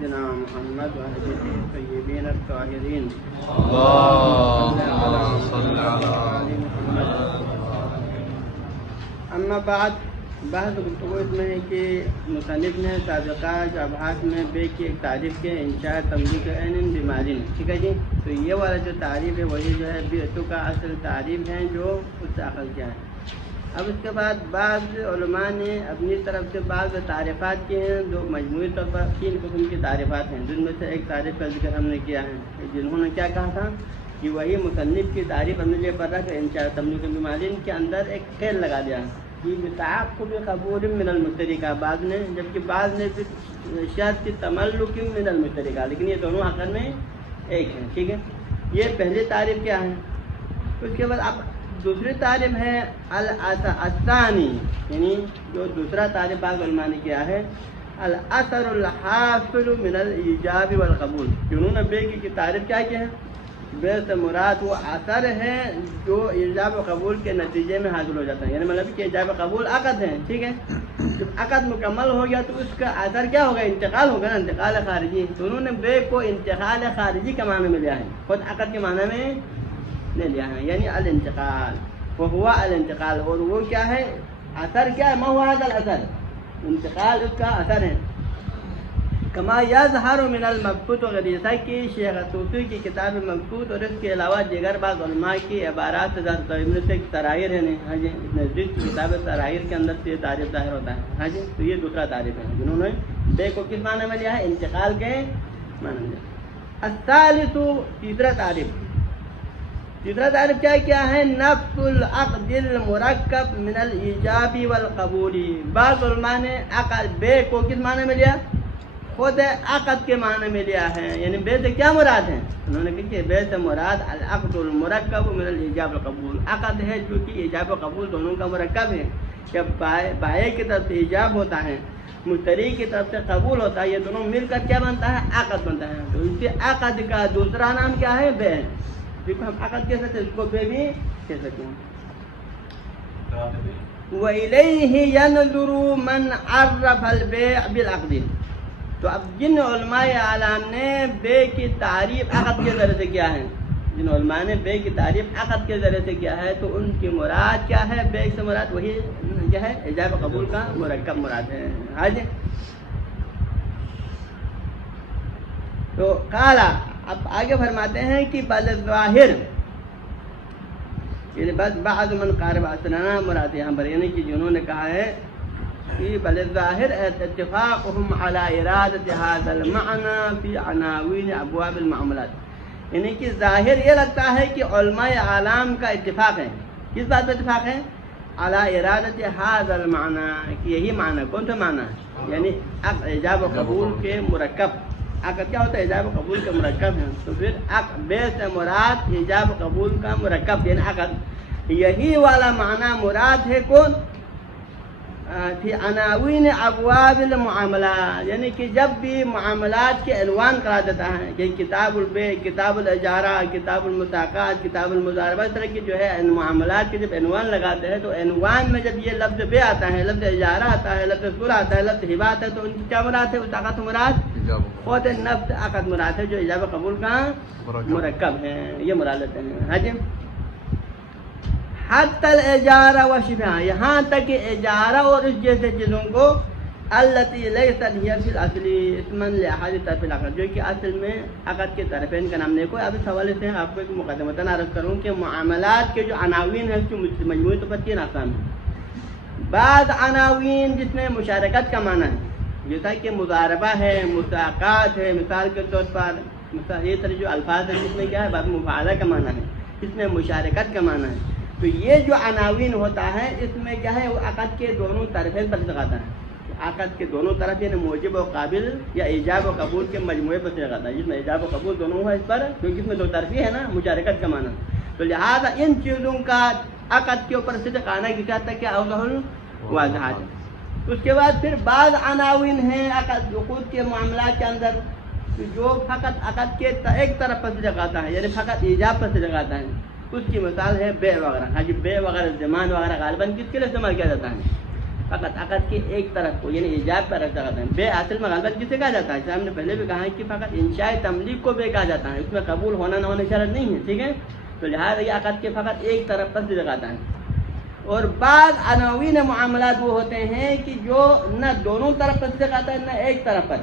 سيدنا محمد وآله الطيبين الطاهرين اللهم صل على محمد. اما بعد بحث گفتگو اس میں ہے کہ مصنف نے سابقہ ابحاث میں بے کی ایک تعریف کے انشاء تملیک عین بیماری، ٹھیک ہے جی. تو یہ والا جو تعریف ہے وہی جو ہے بیعتوں کا اصل تعریف ہے جو اس سے عقل کیا ہے. اب اس کے بعد بعض علماء نے اپنی طرف سے بعض تعریفات کی ہیں جو مجموعی طور پر 3 قسم کی تعریفات ہیں، جن میں سے ایک تعریف کا ذکر ہم نے کیا ہے. جنہوں نے کیا کہا تھا کہ وہی مصنف کی تعریف ہم نے یہ پڑھا کہ انشاء تملیک بیمارین کے اندر ایک خیل لگا دیا کہ بتعقب قبول من المشترکہ، بعض نے، جبکہ بعض نے شرط تملک من المشترکہ، لیکن یہ دونوں آخر میں ایک ہیں. ٹھیک ہے، یہ پہلی تعریف کیا ہے. اس کے بعد اب دوسری تعریف ہے الثانی، یعنی جو دوسرا تعریف بعض علماء نے کیا ہے الاثر الحاصل من الایجاب والقبول. انہوں نے بے کی تعریف کیا ہے، بے سے مراد وہ اثر ہے جو ایجاب و قبول کے نتیجے میں حاصل ہو جاتا ہے. یعنی مطلب کہ ایجاب و قبول عقد ہے. ٹھیک ہے، جب عقد مکمل ہو گیا تو اس کا اثر کیا ہوگا، انتقال ہوگا نا، انتقال خارجی. تو انہوں نے بے کو انتقال خارجی کے معنی میں لیا ہے، خود عقد کے معنی میں لے لیا ہے، یعنی الانتقال. وہ ہوا الانتقال، اور وہ کیا ہے، اثر کیا ہے، ما ہوا الاثر، انتقال اس کا اثر ہے. کما یظہر من المبسوط وغیرہ، جیسا کہ شیخ طوسی کی کتاب مبسوط اور اس کے علاوہ دیگر بعض علماء کی عبارات سے ابن سے تراہیر ہے. ہاں جی، ابن زید کی کتاب تراہیر کے اندر سے تعریف ظاہر ہوتا ہے. ہاں جی، تو یہ دوسرا تعریف ہے جنہوں نے بے کو کس معنی میں لیا ہے، انتقال کے معنی میں. الثالث، تیسرا تعریف کیا ہے، نفس العقد المرکب من الایجاب والقبول. بعض علماء نے عقد بے کو کس معنی میں لیا، خود عقد کے معنی میں لیا ہے. یعنی بے سے کیا مراد ہے، انہوں نے کہا کہ بے سے مراد العقد المرکب من الایجاب والقبول. عقد ہے جو کہ ایجاب و قبول دونوں کا مرکب ہے. جب بائع کی طرف سے ایجاب ہوتا ہے، مشتری کی طرف سے قبول ہوتا ہے، یہ دونوں مل کر کیا بنتا ہے، عقد بنتا ہے. تو اس کے عقد کا دوسرا نام کیا ہے، بے ہے. جس کو ہم عقد کہہ سکتے ہیں اس کو بے بھی کہہ سکتے ہیں. وَإِلَيْهِ يَنْظُرُ مَنْ عَرَّفَ الْبَيْعَ بِالْعَقْدِ. تو اب جن علماء اعلام نے بے کی تعریف عقد کے ذریعے سے کیا ہے، جن علماء نے بے کی تعریف عقد کے ذریعے سے کیا ہے، تو ان کی مراد کیا ہے، بے سے مراد وہی کیا ہے، ایجاب و قبول کا مرکب مراد ہے. حاج تو قالا، اب آگے فرماتے ہیں کہ بل ظاہر، یعنی بس بعض من قارب اسنانا مراد یہاں پر، یعنی کہ جنہوں نے کہا ہے کہ بل ظاہر اتفاقهم على ارادة هذا المعنى في عناوین ابواب المعاملات. یعنی کہ ظاہر یہ لگتا ہے کہ علماء اعلام کا اتفاق ہے. کس بات پر اتفاق ہے، على ارادة هذا المعنى، کہ یہی معنی، کون سا معنی، یعنی ایجاب و قبول کے مرکب. عقد کیا ہوتا ہے، ایجاب و قبول کا مرکب ہے. تو پھر بے سے مراد ایجاب و قبول کا مرکب یعنی عقد، یہی والا معنی مراد ہے کون، فی عناوین ابواب المعاملات. یعنی کہ جب بھی معاملات کے عنوان کرا دیتا ہے، کہ کتاب البیع، کتاب الاجارہ، کتاب المساقات، کتاب المضاربہ، اس طرح کی جو ہے معاملات کے جب عنوان لگاتے ہیں، تو عنوان میں جب یہ لفظ بے آتا ہے، لفظ اجارہ آتا ہے، لفظ صلح آتا ہے، لفظ ہبہ آتا ہے، تو ان کی کیا مراد ہے، اس عقد مراد خود نفس عقد مراد ہے جو ایجاب قبول کا مرکب ہے، یہ مراد لیتے ہیں. حج حتی الاجارہ و شبہ، یہاں تک کہ اجارہ اور اس جیسے چیزوں کو التی لیست ہی فی الاصل اسما لاحد طرف العقد، جو کہ اصل میں عقد کے طرفین کا نام نہیں کوئی. اب اس حوالے سے آپ کو ایک مقدمتاً عرض کروں کہ معاملات کے جو عناوین ہیں اس کی مجموعی طور پر 3 اقسام ہیں. بعض عناوین جس میں مشارکت کا معنی ہے، جیسا کہ مضاربہ ہے، مساقات ہے، مثال کے طور پر یہ طرح جو الفاظ ہیں جس میں کیا ہے، باب مفاعلہ کا معنی ہے، اس میں مشارکت کا معنی ہے. تو یہ جو عناوین ہوتا ہے اس میں کیا ہے، وہ عقد کے دونوں طرفین پر لگاتا ہے. عقد کے دونوں طرف یعنی موجب و قابل یا ایجاب و قبول کے مجموعے پر لگاتا ہے، جس میں ایجاب و قبول دونوں ہے اس پر، کیونکہ اس میں 2 طرفی ہے نا، مشارکت کا معنی. تو لہذا ان چیزوں کا عقد کے اوپر صدق آنا کی چاہتا ہے کہ اوضح الواضحات. اس کے بعد پھر بعض عناوین ہیں عقد عقود کے معاملات کے اندر جو فقط عقد کے ایک طرف پر لگاتا ہے، یعنی فقط ایجاب پر لگاتا ہے. اس کی مثال ہے بے وغیرہ. ہاں جی، بے وغیرہ، زمان وغیرہ غالباً کس کے لیے استعمال کیا جاتا ہے، فقط عقد کے ایک طرف کو یعنی ایجاب پر رکھا جاتا ہے. بے اصل میں غالباً کسے کہا جاتا ہے؟ ہم نے پہلے بھی کہا ہے کہ فقط انشاء تملیک کو بے کہا جاتا ہے, اس میں قبول ہونا نہ ہونا شرط نہیں ہے, ٹھیک ہے. تو لہٰذا یہ عقد کے فقط ایک طرف پر لگاتا ہے. اور بعض عناوین معاملات وہ ہوتے ہیں کہ جو نہ دونوں طرف پر لگاتا ہے نہ ایک طرف پر,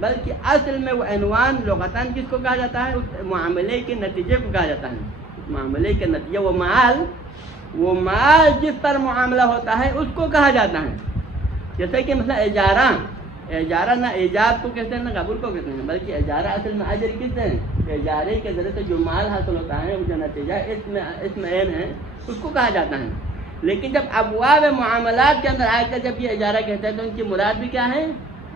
بلکہ اصل میں وہ عنوان لغتاً کس کو کہا جاتا ہے؟ اس معاملے کے نتیجے کو کہا جاتا ہے. معاملے کے نتیجے وہ مال جس پر معاملہ ہوتا ہے اس کو کہا جاتا ہے. جیسے کہ مثلا اجارہ نہ ایجاب کو کہتے ہیں نہ قبول کو کہتے ہیں, بلکہ اجارہ اصل میں اجر کہتے ہیں. اجارے کے ذریعے سے جو مال حاصل ہوتا ہے وہ جو نتیجہ اس میں عین ہے اس کو کہا جاتا ہے. لیکن جب ابواب معاملات کے اندر آ کر جب یہ اجارہ کہتے ہیں تو ان کی مراد بھی کیا ہے؟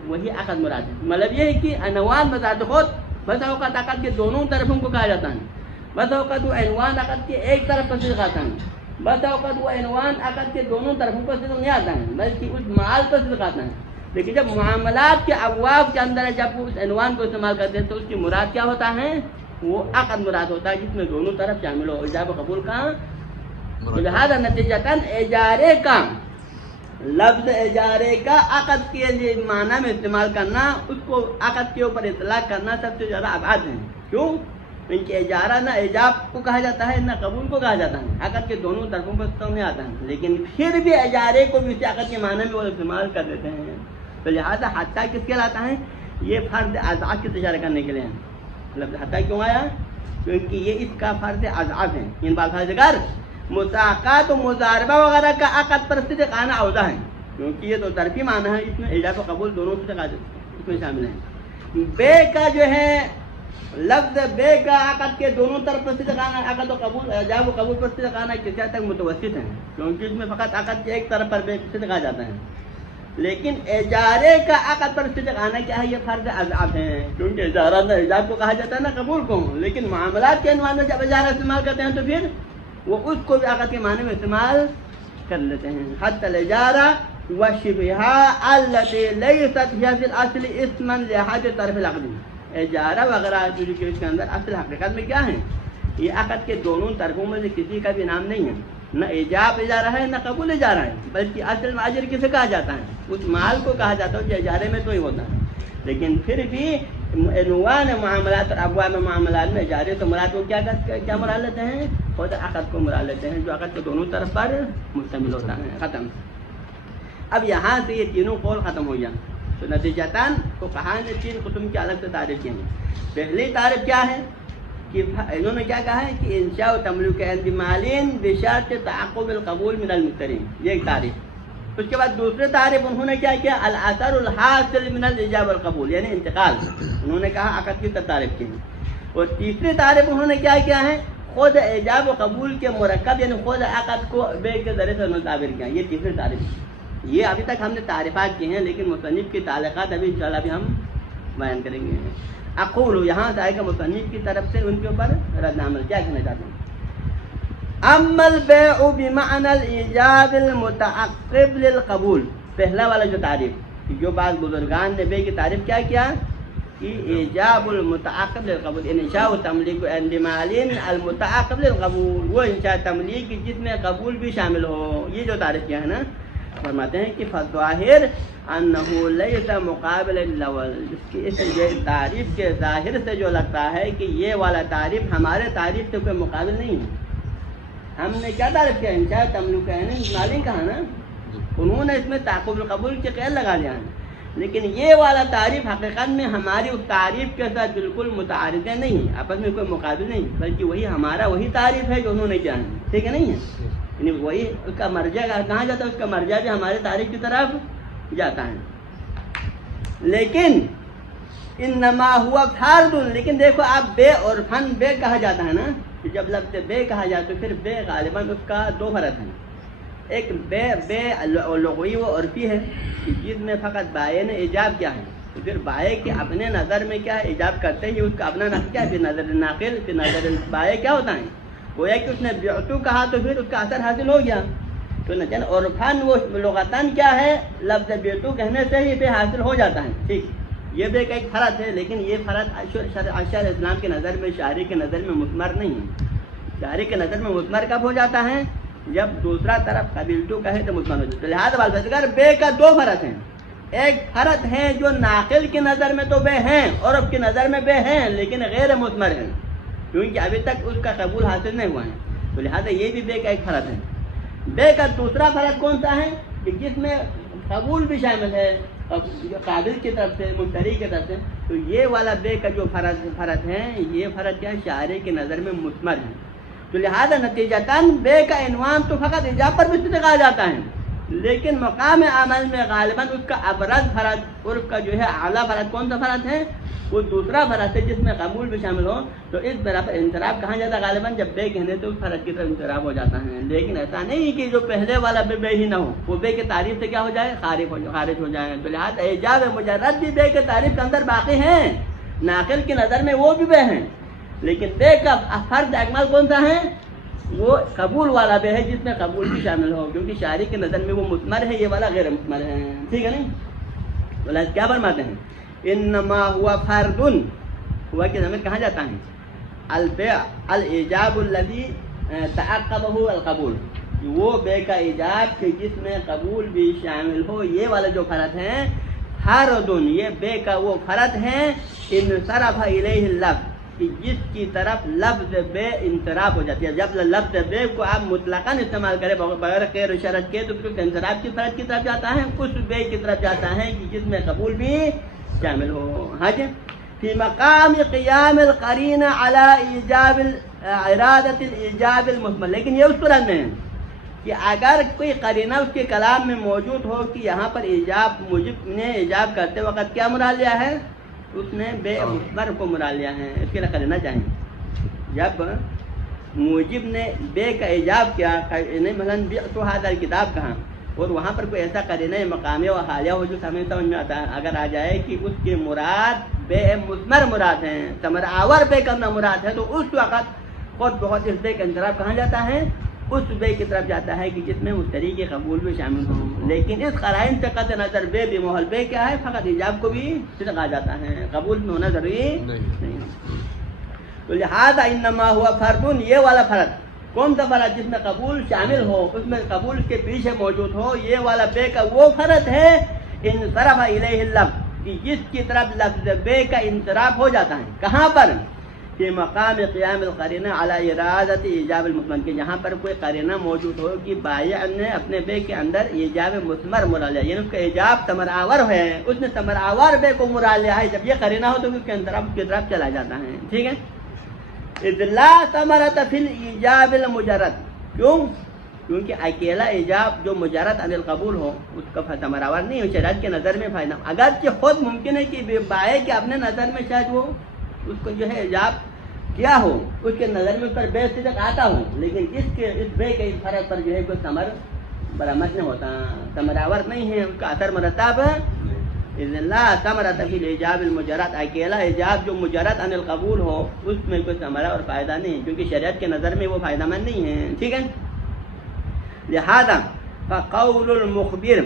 وہی عقد مراد ہے. مطلب یہ ہے کہ عنوان بذات خود بس اوقات عقد کے دونوں طرفوں کو کہا جاتا ہے. بس اوقات وہ عنوان عقد کے ایک طرف پر صدق آتا ہے, بس اوقات وہ عنوان عقد کے دونوں طرفوں پر صدق نہیں آتا ہے بلکہ اس مال پر صدق آتا ہے. لیکن جب معاملات کے ابواب کے اندر جب وہ اس عنوان کو استعمال کرتے ہیں تو اس کی مراد کیا ہوتا ہے؟ وہ عقد مراد ہوتا ہے جس میں دونوں طرف شامل ہو, ایجاب و قبول کا. لہذا نتیجتاً اجارے کا لفظ اجارے کا عقد کے معنی میں استعمال کرنا, اس کو عقد کے اوپر اطلاق کرنا سب سے زیادہ ابعاد ہے. کیوں؟ ان کے اجارہ نہ ایجاب کو کہا جاتا ہے نہ قبول کو کہا جاتا ہے, عقد کے دونوں طرفوں پر استعمال آتا ہے. لیکن پھر بھی اجارے کو بھی عقد کے معنی میں وہ استعمال کر دیتے ہیں. تو لہٰذا حتیٰ کس کے لاتا ہے؟ یہ فرض اضعاف کی اشارہ کرنے کے لیے لفظ حتیٰ کیوں آیا؟ کیونکہ یہ اس کا فرض اضعاف ہے. ان بات ذکر مساقات و مضاربہ وغیرہ کا عقد پر صدق آنا اوضح ہے, کیونکہ یہ تو طرفی معنی ہے, اس میں ایجاب و قبول دونوں صدق اس میں شامل ہیں. بے کا جو ہے لفظ بے کا عقد کے دونوں طرف پر صدق آنا, عقد و قبول ایجاب و قبول پر صدق آنا کسی حد تک متوسط ہے, کیونکہ اس میں فقط عقد کے ایک طرف پر بے صدق آ جاتا ہے. لیکن اجارے کا عقد پر صدق آنا کیا ہے؟ یہ فرض اضعاف ہے, کیونکہ اجارہ نہ ایجاب کو کہا جاتا ہے نہ قبول کو. لیکن معاملات کے عنوان میں جب اجارہ استعمال کرتے ہیں تو پھر وہ اس کو بھی عقد کے معنی میں استعمال کر لیتے ہیں. حتی الاجارہ وشبہہا التی لیست ہی فی الاصل اسما لحاجۃ طرف العقد. اجارہ وغیرہ جو کہ اس کے اندر اصل حقیقت میں کیا ہے؟ یہ عقد کے دونوں طرفوں میں سے کسی کا بھی نام نہیں ہے, نہ ایجاب اجارہ ہے نہ قبول اجارہ ہے, بلکہ اصل میں اجر کسے کہا جاتا ہے؟ اس مال کو کہا جاتا ہے جو اجارے میں تو ہی ہوتا ہے. لیکن پھر بھی عنوان معاملات اور ابواب معاملات میں اجارے تو مراد کو کیا مراد لیتے ہیں؟ خود عقد کو مراد لیتے ہیں جو عقد کے دونوں طرف پر مشتمل ہوتا ہے. ختم. اب یہاں سے یہ تینوں قول ختم ہو گیا. تو نتیجتاً تو کہا نے تین قسم کی الگ سے تعریف کی ہیں. پہلی تعریف کیا ہے کہ انہوں نے کیا کہا ہے کہ انشاء و تملک عند مالین بشرط تعقب القبول من المشتری, یہ ایک تعریف. اس کے بعد دوسرے تعریف انہوں نے کیا کیا؟ الاثر الحاصل من الاجاب والقبول, یعنی انتقال, انہوں نے کہا عقد کی تعریف کی. اور تیسری تعریف انہوں نے کیا کیا ہے؟ خود ایجاب و قبول کے مرکب, یعنی خود عقد کو بے کے ذریعے سے انہوں نے تعبیر کیا. یہ تیسری تعریف. یہ ابھی تک ہم نے تعریفات کی ہیں, لیکن مصنف کی تعلیقات ابھی انشاءاللہ بھی ہم بیان کریں گے. اقول یہاں سے آئے گا مصنف کی طرف سے ان کے اوپر رد عمل. کیا کہنا چاہتے ہیں؟ اما البیع بمعنى الایجاب المتعقب للقبول, پہلا والا جو تعریف, جو بعض بزرگان نے بے کی تعریف کیا کیا کہ ایجاب المتعقب للقبول, انشاء و تملیک عند مالین المتعقب للقبول, وہ انشاء تملیک جس میں قبول بھی شامل ہو. یہ جو تعریف کیا ہے نا, فرماتے ہیں کہ فالظاہر انہ لیس مقابل الاول, اس تعریف کے ظاہر سے جو لگتا ہے کہ یہ والا تعریف ہمارے تعریف سے کوئی مقابل نہیں ہے. ہم نے کیا تعریف کیا؟ انشاء تملک مالین کہا نا, انہوں نے اس میں تعقب القبول کے قید لگا دیا ہے. لیکن یہ والا تعریف حقیقت میں ہماری اس تعریف کے ساتھ بالکل متعارض نہیں ہے, آپس میں کوئی مقابل نہیں, بلکہ وہی ہمارا وہی تعریف ہے جو انہوں نے کیا ہے. ٹھیک ہے, نہیں ہے, یعنی وہی اس کا مرجع کہاں جاتا ہے؟ اس کا مرجع بھی ہمارے تعریف کی طرف جاتا ہے. لیکن انما ہوا فرد, لیکن دیکھو آپ بے اور فن بے کہا جاتا ہے نا, جب لفظ بے کہا جائے تو پھر بے غالباً اس کا دو فرق ہیں. ایک بے لغوی و عرفی ہے جس میں فقط بائے نے ایجاب کیا ہے, تو پھر بائے کے اپنے نظر میں کیا ہے ایجاب کرتے ہی اس کا اپنا نظر کیا ہے, پھر نظر ناقل, پھر نظر بائے کیا ہوتا ہے, وہ ہے کہ اس نے بیعتو کہا تو پھر اس کا اثر حاصل ہو گیا. تو نہ عرفاً وہ لغتاً کیا ہے, لفظ بیعتو کہنے سے ہی پہ حاصل ہو جاتا ہے. ٹھیک, یہ بھی ایک فرق ہے, لیکن یہ فرق شرع اسلام کے نظر میں, شاعری کے نظر میں مثمر نہیں ہے. شاعری کے نظر میں مثمر کب ہو جاتا ہے جب دوسرا طرف قبلتو کہے تو مطمئن ہو جائے. تو لہٰذا اگر بے کا دو فرد ہیں، ایک فرد ہیں جو ناقل کی نظر میں تو بے ہیں، عرب کی نظر میں بے ہیں لیکن غیر مثمر ہیں کیونکہ ابھی تک اس کا قبول حاصل نہیں ہوا ہے، تو لہٰذا یہ بھی بے کا ایک فرد ہے. بے کا دوسرا فرد کون سا ہے کہ جس میں قبول بھی شامل ہے اور قابل کی طرف سے مشتری کی طرف سے، تو یہ والا بے کا جو فرد ہے یہ فرد کیا شارع کی نظر میں مثمر ہے. تو لہذا نتیجتاً بے کا عنوان تو فقط ایجاب پر بھی کہا جاتا ہے، لیکن مقام عمل میں غالباً اس کا ابرز فرد عرف کا جو ہے اعلیٰ فرد کون سا فرد ہے، وہ دوسرا فرد ہے جس میں قبول بھی شامل ہو. تو اس بنا پر انصراف کہاں جاتا ہے غالباً جب بے کہنے تو اس فرد کی طرف انصراف ہو جاتا ہے. لیکن ایسا نہیں کہ جو پہلے والا بے ہی نہ ہو، وہ بے کے تعریف سے کیا ہو جائے، خارج ہو جائے. تو لہٰذا ایجاب مجرد بھی بے کے تعریف کے اندر باقی ہیں، ناقل کی نظر میں وہ بھی بے ہیں، لیکن بے کا فرد اکمل کون سا ہے، وہ قبول والا بے ہے جس میں قبول بھی شامل ہو، کیونکہ شارع کی نظر میں وہ مثمر ہے، یہ والا غیر مثمر ہے. ٹھیک ہے نہیں. تو لہٰذا کیا فرماتے ہیں، انما ہوا فرد، ہوا کہ ہمیں کہاں جاتا ہے البیع الایجاب الذی تعقبہ القبول، وہ بے کا ایجاب کہ جس میں قبول بھی شامل ہو، یہ والا جو فرد ہے فرد، یہ بے کا وہ فرد ہے انصرف الیہ اللفظ کہ جس کی طرف لفظ بے انصراف ہو جاتی ہے. جب لفظ بے کو آپ مطلقاً استعمال کریں بغیر قید و شرط کے تو پھر انصراف کی فرد کی طرف جاتا ہے، اس بے کی طرف جاتا ہے کہ جس میں قبول بھی شامل ہو. ہاں جی. فی مقام قیام القرین علی ایجاب ارادۃ الایجاب المثمر، لیکن یہ اس صورت میں ہے کہ اگر کوئی قرینہ اس کے کلام میں موجود ہو کہ یہاں پر ایجاب موجب نے ایجاب کرتے وقت کیا مراد لیا ہے، اس نے بے مثمر کو مراد لیا ہے. اس کے لیے کرنا چاہیں جب موجب نے بے کا ایجاب کیا، مثلاً بعت ھذا الکتاب کہاں، اور وہاں پر کوئی ایسا قرینہ مقامیہ و حالیہ ہو جو سمجھ میں آتا ہے، اگر آ جائے کہ اس کے مراد بے مثمر مراد ہیں، ثمر آور بے کرنا مراد ہے، تو اس وقت خود بہت اس بے کا انصراف کہاں جاتا ہے، اس بے کی طرف جاتا ہے کہ جس میں مشتری کے قبول بھی شامل ہوں. لیکن اس قرائن سے قطع نظر بے بمحل بے کیا ہے، فقط ایجاب کو بھی صدق آ جاتا ہے، قبول میں ہونا ضروری نہیں. تو لہذا انما ہوا فردن، یہ والا فرد کون سا فرد جس میں قبول شامل ہو، اس میں قبول کے پیچھے موجود ہو، یہ والا بے کا وہ فرد ہے انصرف الیہ اللفظ کہ جس کی طرف لفظ بے کا انصراف ہو جاتا ہے. کہاں پر، کہ مقام قیام القرینہ علی ارادۃ ایجاب المثمر، کہ جہاں پر کوئی قرینہ موجود ہو کہ بائع نے اپنے بے کے اندر ایجاب مثمر مراد لیا، یعنی اس کا ایجاب ثمر آور ہے، اس نے ثمر آور بے کو مراد لیا ہے. جب یہ قرینہ ہو تو اس کے انصراف کی طرف چلا جاتا ہے. ٹھیک ہے. اذ لا ثمرۃ فی الایجاب المجرد، کیونکہ اکیلا ایجاب جو مجرد عن القبول ہو اس کا ثمر آور نہیں ہو، شریعت کے نظر میں فائدہ، اگرچہ خود ممکن ہے کہ بائع کے اپنے نظر میں شاید وہ اس کو جو ہے ایجاب کیا ہو، اس کے نظر میں اس پر بے صدق آتا ہو، لیکن اس بے کے اس فرد پر جو ہے کوئی ثمر برآمد نہیں ہوتا، ثمر آور نہیں ہے، اس کا اثر مرتب اذ لا ثمرۃ فی الایجاب المجرد، اکیلا ایجاب جو مجرد عن القبول ہو اس میں کوئی ثمرہ اور فائدہ نہیں، کیونکہ شریعت کے نظر میں وہ فائدہ مند نہیں ہے. ٹھیک ہے. لہذا فقول المخبر،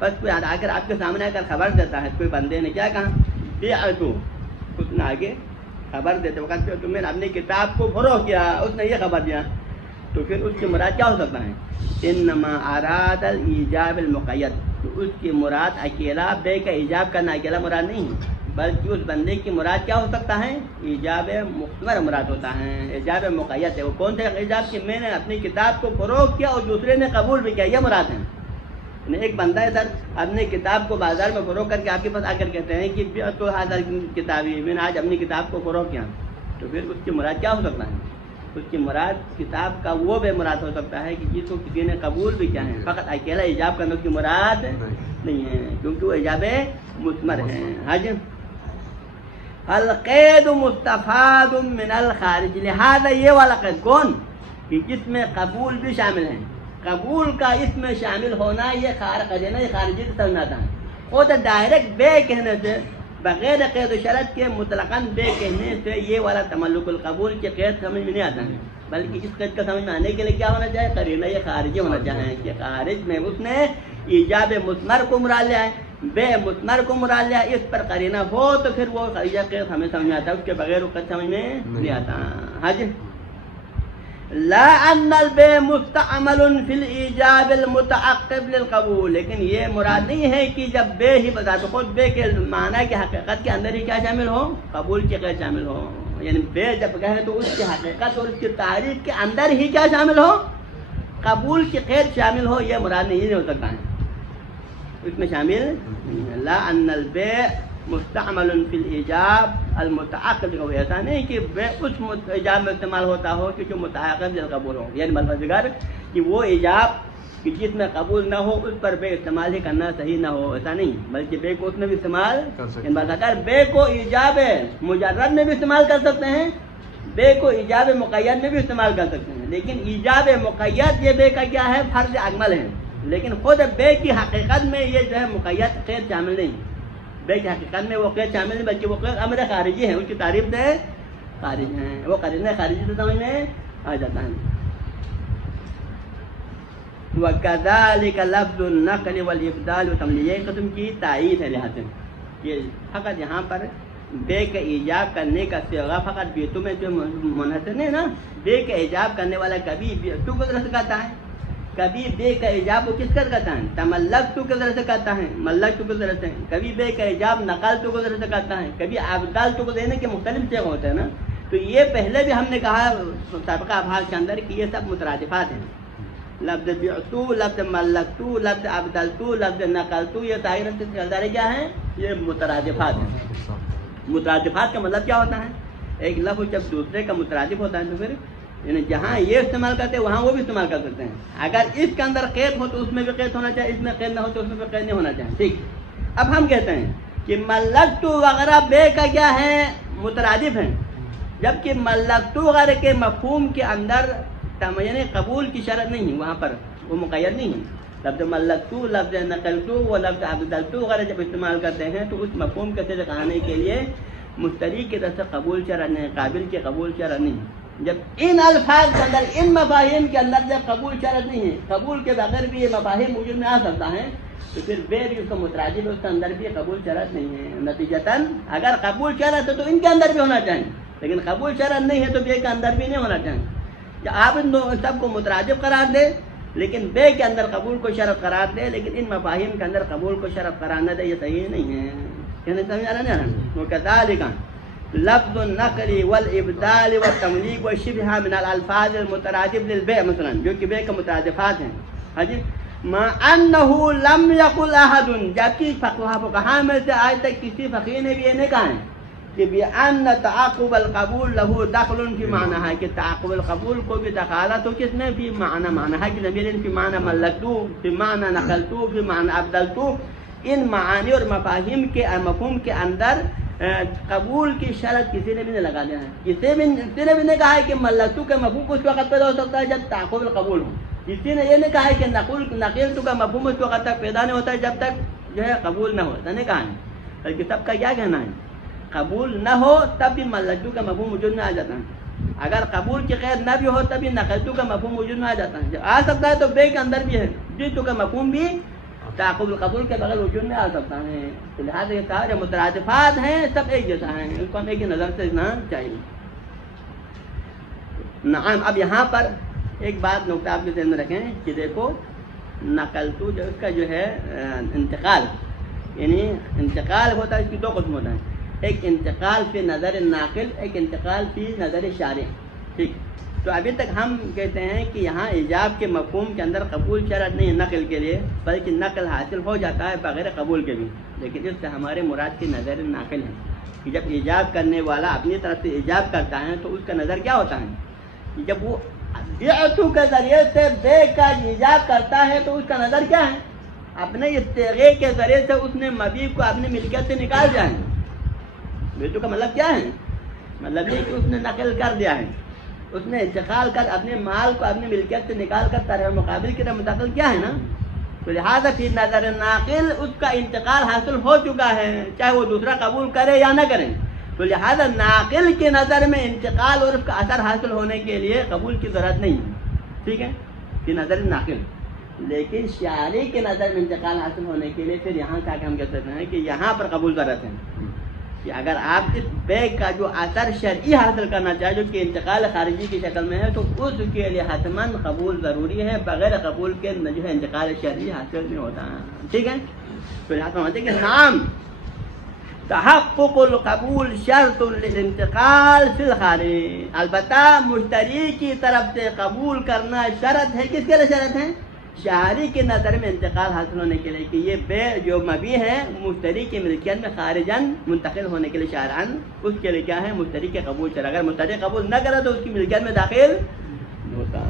بس کوئی اگر آپ کے سامنے اگر خبر دیتا ہے، کوئی بندے نے کیا کہا، بعتو، اس نے آگے خبر دیتے وقت پہ تم نے اپنی کتاب کو فروغ کیا، اس نے یہ خبر دیا، تو پھر اس کی مراد کیا ہو سکتا ہے، انما اراد الایجاب المقید، تو اس کی مراد اکیلا بے کا ایجاب کرنا اکیلا مراد نہیں ہے، بلکہ اس بندے کی مراد کیا ہو سکتا ہے، ایجاب مثمر مراد ہوتا ہے، ایجاب مقید ہے. وہ کون سے ایجاب کہ میں نے اپنی کتاب کو فروغ کیا اور دوسرے نے قبول بھی کیا، یہ مراد ہے. ایک بندہ ادھر اپنی کتاب کو بازار میں فروغ کر کے آپ کے پاس آ کر کہتے ہیں کہ تو حاضر کتابی میں نے آج اپنی کتاب کو فروغ کیا، تو پھر اس کی مراد کیا ہو سکتا ہے، اس کی مراد کتاب کا وہ بے مراد ہو سکتا ہے کہ جس کو کسی نے قبول بھی کیا ہے، فقط اکیلا ایجاب کرنے کی مراد نہیں ہے، کیونکہ وہ ایجاب مثمر ہے. حج القید مستفاد من الخارج، لہذا یہ والا قید کون کہ جس میں قبول بھی شامل ہے، قبول کا اس میں شامل ہونا یہ قرینہ یہ خارجی سے سمجھ آتا ہے. وہ تو ڈائریکٹ بے کہنے سے بغیر قید و شرط کے مطلقاً بے کہنے سے یہ والا تملک القبول کے قید سمجھ میں نہیں آتا ہے، بلکہ اس قید کا سمجھ میں آنے کے لیے کیا ہونا چاہیے، قرینہ یہ خارجی ہونا چاہیے کہ خارج میں اس نے ایجاب مثمر کو مراد لیا ہے، بے مثمر کو مراد لیا، اس پر قرینہ ہو تو پھر وہ قید ہمیں سمجھ میں آتا ہے، اس کے بغیر وہ قید سمجھ میں نہیں آتا. حج لا ان البيع مستعمل فی الایجاب المتعقب للقبول، لیکن یہ مراد نہیں ہے کہ جب بے ہی بذات خود بے کے معنی کی حقیقت کے اندر ہی کیا شامل ہو، قبول کی قید شامل ہو. یعنی بے جب کہیں تو اس کی حقیقت اور اس کی تعریف کے اندر ہی کیا شامل ہو، قبول کی قید شامل ہو، یہ مراد نہیں ہو سکتا ہے، اس میں شامل نہیں ہے. لا ان البيع مستعمل فی الایجاب المتعقب، ایسا نہیں کہ بے اس ایجاب میں استعمال ہوتا ہو کہ جو متعاقب للقبول ہو، یعنی مطلب کہ وہ ایجاب کہ جس میں قبول نہ ہو اس پر بے استعمال ہی کرنا صحیح نہ ہو، ایسا نہیں، بلکہ بے کو اس میں بھی استعمال اگر بے کو ایجاب مجرد میں بھی استعمال کر سکتے ہیں، بے کو ایجاب مقید میں بھی استعمال کر سکتے ہیں، لیکن ایجاب مقید یہ بے کا کیا ہے، فرض اکمل ہے، لیکن خود بے کی حقیقت میں یہ جو ہے مقید قید شامل نہیں، بے کی حقیقت میں وہ قید شامل نہیں، بلکہ وہ قید امر خارجی ہے، ان کی تعریف سے خارج ہیں، وہ قرینہ خارجی سے سمجھ میں آ جاتا ہے. وَكَذَلِكَ لَفْظُ النَّقْلِ وَالْإِبْدَالِ وَتَمْلِيعِ، یہ قسم کی تائید ہے لہٰذا کہ فقط یہاں پر بے کا ایجاب کرنے کا صیغہ فقط بیتو میں جو منحصر نہیں نا، بے کا ایجاب کرنے والا کبھی بیتو کو درست کرتا ہے، کبھی بے کا ایجاب وہ کس طرح کرتا ہے، تملکتو کے ذریعے سے کرتا ہے، ملکتو کے ذریعے سے، کبھی بے کا ایجاب نقلتو کے ذریعے سے کرتا ہے، کبھی ابدالتو کو دینے کے مختلف صیغے ہوتے ہیں نا. تو یہ پہلے بھی ہم نے کہا سابقہ ابحاث کے اندر کہ یہ سب مترادفات ہیں، لفظ بعتو، لفظ ملکتو، لفظ ابدلتو، لفظ نقلتو، یہ ظاہر سے کیا ہیں، یہ مترادفات ہیں. مترادفات کا مطلب کیا ہوتا ہے، ایک لفظ جب دوسرے کا مترادف ہوتا ہے تو پھر یعنی جہاں یہ استعمال کرتے ہیں وہاں وہ بھی استعمال کر سکتے ہیں. اگر اس کے اندر قید ہو تو اس میں بھی قید ہونا چاہیے، اس میں قید نہ ہو تو اس میں بھی قید نہیں ہونا چاہیے. ٹھیک، اب ہم کہتے ہیں کہ ملکتو وغیرہ بے کا کیا ہے، مترادف ہیں، جبکہ ملکتو وغیرہ کے مفہوم کے اندر یعنی قبول کی شرط نہیں ہے، وہاں پر وہ مقید نہیں ہے. لفظ ملکتو، لفظ نقلتو و لفظ ابدلتو وغیرہ جب استعمال کرتے ہیں تو اس مفہوم کے صدق آنے کے لیے مشتری کی طرف سے قبول شرط نہیں، قابل کے قبول شرط نہیں. جب ان الفاظ کے اندر، ان مفاہیم کے اندر جب قبول شرط نہیں ہے، قبول کے بغیر بھی یہ مفاہیم وجود میں آ سکتا ہے، تو پھر بے بھی اس کا مترادف ہے، اس کے اندر بھی قبول شرط نہیں ہے. نتیجتاً اگر قبول شرط ہے تو ان کے اندر بھی ہونا چاہیے، لیکن قبول شرط نہیں ہے تو بے کے اندر بھی نہیں ہونا چاہیے. آپ ان سب کو مترادف قرار دے لیکن بے کے اندر قبول کو شرط قرار دے، لیکن ان مفاہیم کے اندر قبول کو شرط قرار نہ دے، یہ صحیح نہیں ہے. کہنے سمجھ آ رہا ہے؟ وَكَذَلِكَ لفظ النقل والابدال والتملیک وشبہہ من الالفاظ المترادف للبیع، مثلا جو کہ بے کے مترادفات ہیں. ہاں جی، ما انہ لم یقل احد، جبکہ فقہاء میں سے آج تک کسی فقیہ نے بھی یہ نہیں کہا ہے کہ بأن تعاقب القبول له دخل فی معنی ہے، کہ تعاقب القبول کو بھی دخالت ہو کس میں، فی معنی ہے کہ ضمیر فی معنی ملکتو، فی معنی نقلتو، فی معنی ابدلتو. ان معانی اور مفاہیم کے مفہوم کے اندر قبول کی شرط کسی نے بھی نہیں لگا دیا ہے. کسی نے بھی نہیں کہا ہے کہ ملکتو کا مفہوم اس وقت پیدا ہو سکتا ہے جب تعاقب القبول ہو. کسی نے یہ نہیں کہا ہے کہ نقلتو کا مفہوم اس وقت تک پیدا نہیں ہوتا ہے جب تک جو ہے قبول نہ ہو، ایسا نہیں کہا ہے. بلکہ سب کا کیا کہنا ہے، قبول نہ ہو تب بھی ملکتو کا مفہوم وجود میں آ جاتا ہے، اگر قبول کی قید نہ بھی ہو تب بھی نقلتو کا مفہوم وجود میں آ جاتا ہے. جب آ سکتا ہے تو بے کے اندر بھی ہے، جتو کا مفہوم بھی تعاقب القبول کے بغیر وجود میں آ سکتا ہے. تو لہٰذا یہ کہا جو مترادفات ہیں سب ایک جیسا ہیں، اس کو ہم ایک ہی نظر سے دیکھنا چاہیے. نعم، اب یہاں پر ایک بات نقطہ آپ کے ذہن میں رکھیں کہ دیکھو نقلتو جو اس کا جو ہے انتقال، یعنی انتقال ہوتا ہے، اس کی دو قسم ہوتا ہے، ایک انتقال فی نظر ناقل، ایک انتقال فی نظر شارع. ٹھیک، تو ابھی تک ہم کہتے ہیں کہ یہاں ایجاب کے مفہوم کے اندر قبول شرط نہیں ہے نقل کے لیے، بلکہ نقل حاصل ہو جاتا ہے بغیر قبول کے بھی. لیکن اس سے ہمارے مراد کی نظر ناقل ہے کہ جب ایجاب کرنے والا اپنی طرف سے ایجاب کرتا ہے تو اس کا نظر کیا ہوتا ہے، جب وہ بیعتو کے ذریعے سے بے کا ایجاب کرتا ہے تو اس کا نظر کیا ہے، اپنے استغے کے ذریعے سے اس نے مبیع کو اپنی ملکیت سے نکال دیا ہے. بیعتو کا مطلب کیا ہے، مطلب یہ کہ اس نے نقل کر دیا ہے، اس نے انتقال کر اپنے مال کو اپنی ملکیت سے نکال کر طرح مقابل کی طرف منتقل کیا ہے نا. تو لہٰذا فی نظر ناقل اس کا انتقال حاصل ہو چکا ہے، چاہے وہ دوسرا قبول کرے یا نہ کرے. تو لہٰذا ناقل کی نظر میں انتقال اور اس کا اثر حاصل ہونے کے لیے قبول کی ضرورت نہیں ہے. ٹھیک ہے، فی نظر ناقل. لیکن شارع کی نظر میں انتقال حاصل ہونے کے لیے پھر یہاں سے آ کے ہم کہہ سکتے ہیں کہ یہاں پر قبول ضرورت ہے. کہ اگر آپ اس بے کا جو اثر شرعی حاصل کرنا چاہیں جو کہ انتقال خارجی کی شکل میں ہے تو اس کے لیے حتماً قبول ضروری ہے، بغیر قبول کے جو ہے انتقال شرعی حاصل نہیں ہوتا. ٹھیک ہے، تو لہٰذا سمجھتے کہ نام تحقق القبول شرط للانتقال فی الخارج. البتہ مشتری کی طرف سے قبول کرنا شرط ہے. کس کے لیے شرط ہے؟ شہری کی نظر میں انتقال حاصل ہونے کے لیے کہ یہ بے جو مبیع ہے مشتری کی ملکیت میں خارجاً منتقل ہونے کے لیے شرعاً اس کے لیے کیا ہے؟ مشتری کے قبول شرط. اگر مشتری قبول نہ کرے تو اس کی ملکیت میں داخل ہوتا.